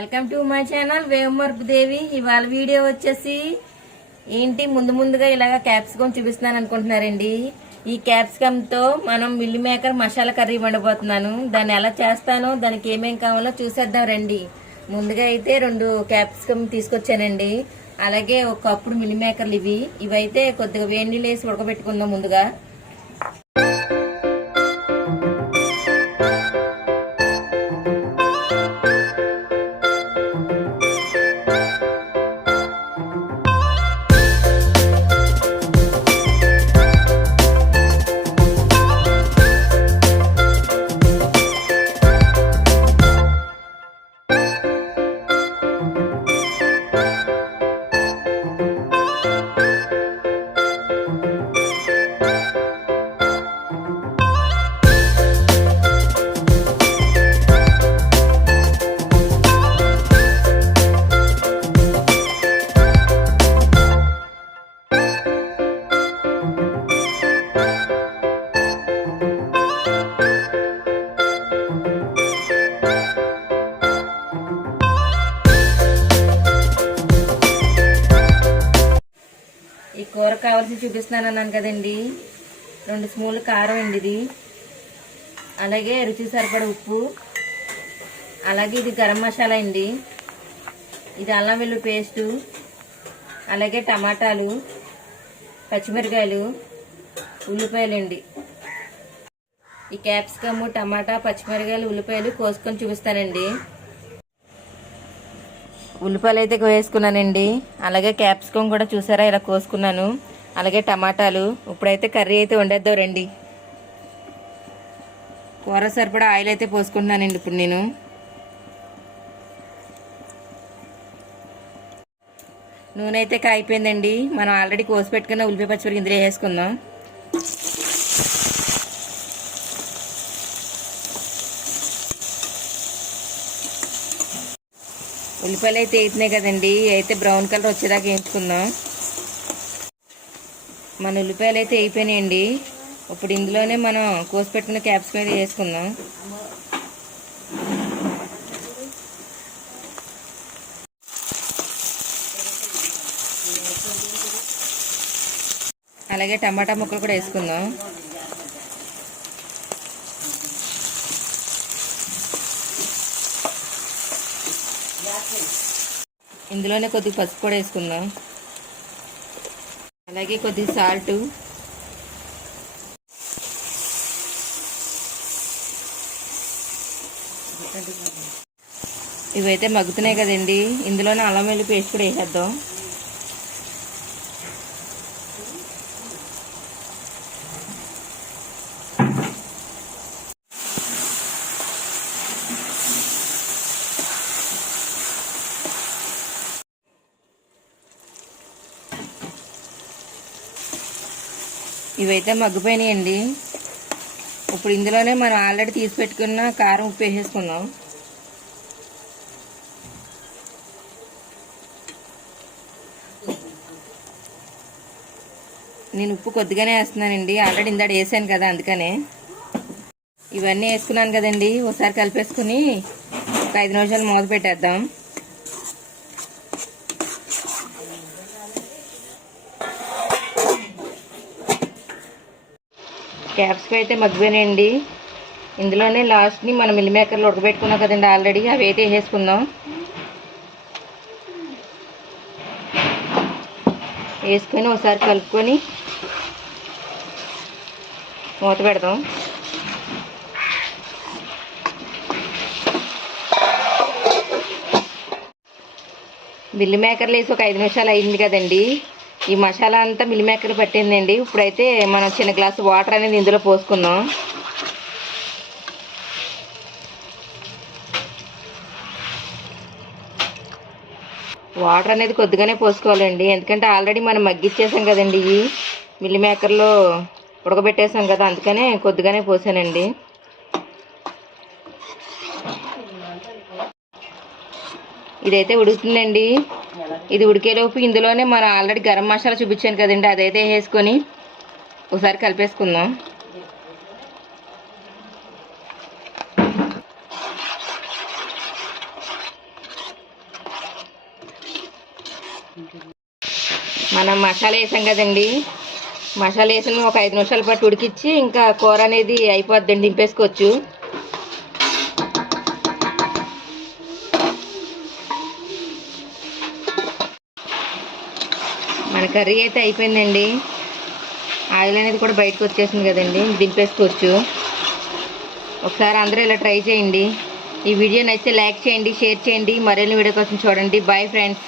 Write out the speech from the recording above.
Welcome to my channel Vemarpu దేవి. ఇవాళ video వచ్చేసి ఏంటి ముందుగా ఇలాగ క్యాప్సికమ్ చూపిస్తున్నాను అనుకుంటున్నారండి. ఈ క్యాప్సికమ్ తో మనం మిల్ మేకర్ మసాలా కర్రీ వండబోతున్నాను. దాన్ని ఎలా చేస్తానో దానికి ఏమేం కావాలో చూసేద్దాం రండి. ముందుగా అయితే 2 క్యాప్సికమ్ తీసుకొచ్చానండి. అలాగే ఒక కప్పుడు మిల్ మేకర్లు ఇవైతే కొద్దిగా వేడి నీళ్ళు వేసి ఉడకబెట్టుకుందాం ముందుగా. ఈ కూర కావాల్సి చూపిస్తున్నాను అన్నాను కదండి. 2 స్పూన్లు కారం అండి ఇది. అలాగే రుచి సరిపడ ఉప్పు. అలాగే ఇది గరం మసాలా అండి. ఇది అల్లం వెల్లుల్లి పేస్టు. అలాగే టమాటాలు, పచ్చిమిరకాయలు, ఉల్లిపాయలు అండి. ఈ క్యాప్సికమ్, టమాటా, పచ్చిమిరకాయలు, ఉల్లిపాయలు కోసుకొని చూపిస్తానండి. ఉల్లిపాయలు అయితే వేసుకున్నానండి. అలాగే క్యాప్సికమ్ కూడా చూసారా ఇలా కోసుకున్నాను. అలాగే టమాటాలు. ఇప్పుడైతే కర్రీ అయితే వండేద్దాం రండి. కూర సరిపడా ఆయిల్ అయితే పోసుకుంటున్నానండి ఇప్పుడు నేను. నూనె అయితే కాగిపోయిందండి. మనం ఆల్రెడీ కోసి పెట్టుకున్న ఉల్లిపాయ పచ్చిమిరపకాయలు ఇందులో వేసుకుందాం. ఉల్లిపాయలు అయితే వేస్తున్నాయి కదండి. అయితే బ్రౌన్ కలర్ వచ్చేదాకా వేయించుకుందాం. మన ఉల్లిపాయలు అయితే వేయిపోయినాయండి. ఇప్పుడు ఇందులోనే మనం కోసి పెట్టుకున్న క్యాప్సికమ్ అయితే వేసుకుందాం. అలాగే టమాటా ముక్కలు కూడా వేసుకుందాం. ఇందులోనే కొద్దిగా పసుపు కూడా వేసుకుందాం. అలాగే కొద్దిగా సాల్ట్. ఇవైతే మగ్గుతున్నాయి కదండి. ఇందులోనే అల్లం వెల్లుల్లి పేస్ట్ కూడా వేసేద్దాం. ఇవైతే మగ్గిపోయినాయండి. ఇప్పుడు ఇందులోనే మనం ఆల్రెడీ తీసి పెట్టుకున్న కారం, ఉప్పు వేసేసుకుందాం. నేను ఉప్పు కొద్దిగానే వేస్తున్నానండి. ఆల్రెడీ ఇందాక వేసాను కదా అందుకనే. ఇవన్నీ వేసుకున్నాను కదండి. ఒకసారి కలిపేసుకుని ఒక 5 నిమిషాలు మూత పెట్టేద్దాం. క్యాప్సికమ్ అయితే మగ్గిపోయినాయండి. ఇందులోనే లాస్ట్ని మనం మిల్ మేకర్లో ఉడకబెట్టుకున్నాం కదండి ఆల్రెడీ. అవి అయితే వేసుకుందాం. వేసుకొని ఒకసారి కలుపుకొని మూత పెడదాం. మిల్ మేకర్లు వేసి ఒక 5 నిమిషాలు అయింది కదండి. ఈ మసాలా అంతా మిల్ మేకర్ పట్టిందండి. ఇప్పుడైతే మనం చిన్న గ్లాసు వాటర్ అనేది ఇందులో పోసుకుందాం. వాటర్ అనేది కొద్దిగానే పోసుకోవాలండి. ఎందుకంటే ఆల్రెడీ మనం మగ్గిచ్చేసాం కదండి. ఇవి మిల్ మేకర్లో ఉడకబెట్టేసాం కదా అందుకనే కొద్దిగానే పోసానండి. ఇదైతే ఉడుకుతుందండి. ఇది ఉడికేలోపు ఇందులోనే మనం ఆల్రెడీ గరం మసాలా చూపించాను కదండి. అదైతే వేసుకొని ఒకసారి కలిపేసుకుందాం. మనం మసాలా వేసాం కదండి, మసాలా వేసిన ఒక 5 నిమిషాల పాటు ఉడికిచ్చి ఇంకా కూర అనేది అయిపోద్దండి, దింపేసుకోవచ్చు. మన కర్రీ అయితే అయిపోయిందండి. ఆయిల్ అనేది కూడా బయటకు వచ్చేసింది కదండి, దింపేసుకోవచ్చు. ఒకసారి అందరూ ఇలా ట్రై చేయండి. ఈ వీడియో నచ్చితే లైక్ చేయండి, షేర్ చేయండి. మరిన్ని వీడియో కోసం చూడండి. Bye friends.